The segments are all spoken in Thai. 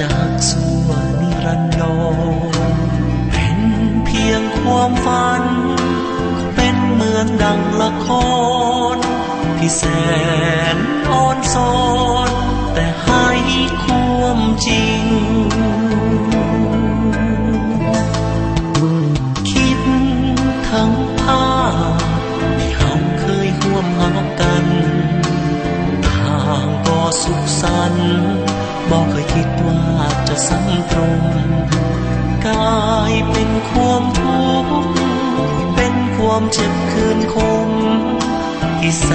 จากสัวนิรันดรเป็นเพียงความฝันเป็นเหมือนดังละครที่แสนอ่อนสอนแต่ให้ความจริงคิดทั้งภาพที่เราเคยร่วมหากันทางก็สุขสันต์บอกเคยคิดว่าจะซ้ำตรงกลายเป็นความทุกข์เป็นความเจ็บคืนคมที่แส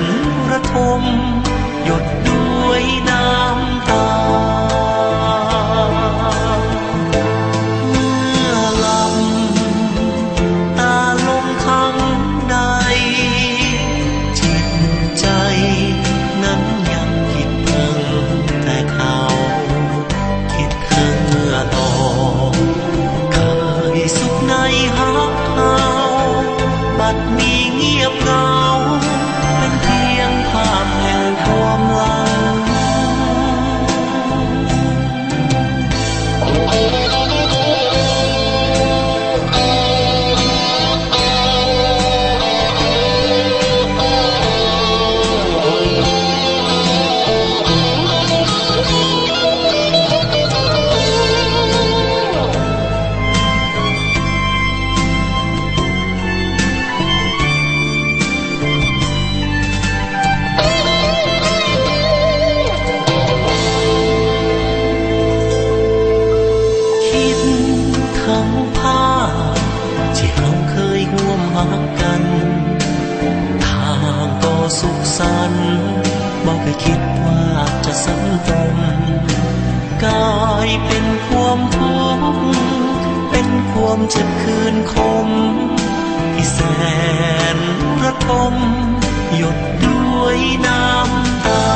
นระทมหยดด้วยน้ำตาเมื่อลำตาลงข้างในจิตใจนั้นยังคิดถึงแต่เขาคิดถึงเมื่อตอนเคยสุขในหักเขาบัดนี้เงียบเหงาเป็นเพียงภาพแห่งความหลังทั้งภาพที่เราเคยร่วมหากันทางก็สุขสันต์บอกเคยคิดว่าจะซ้ำตรงกลายเป็นความทุกข์เป็นความเจ็บคืนคมที่แสนระทมหยดด้วยน้ำตา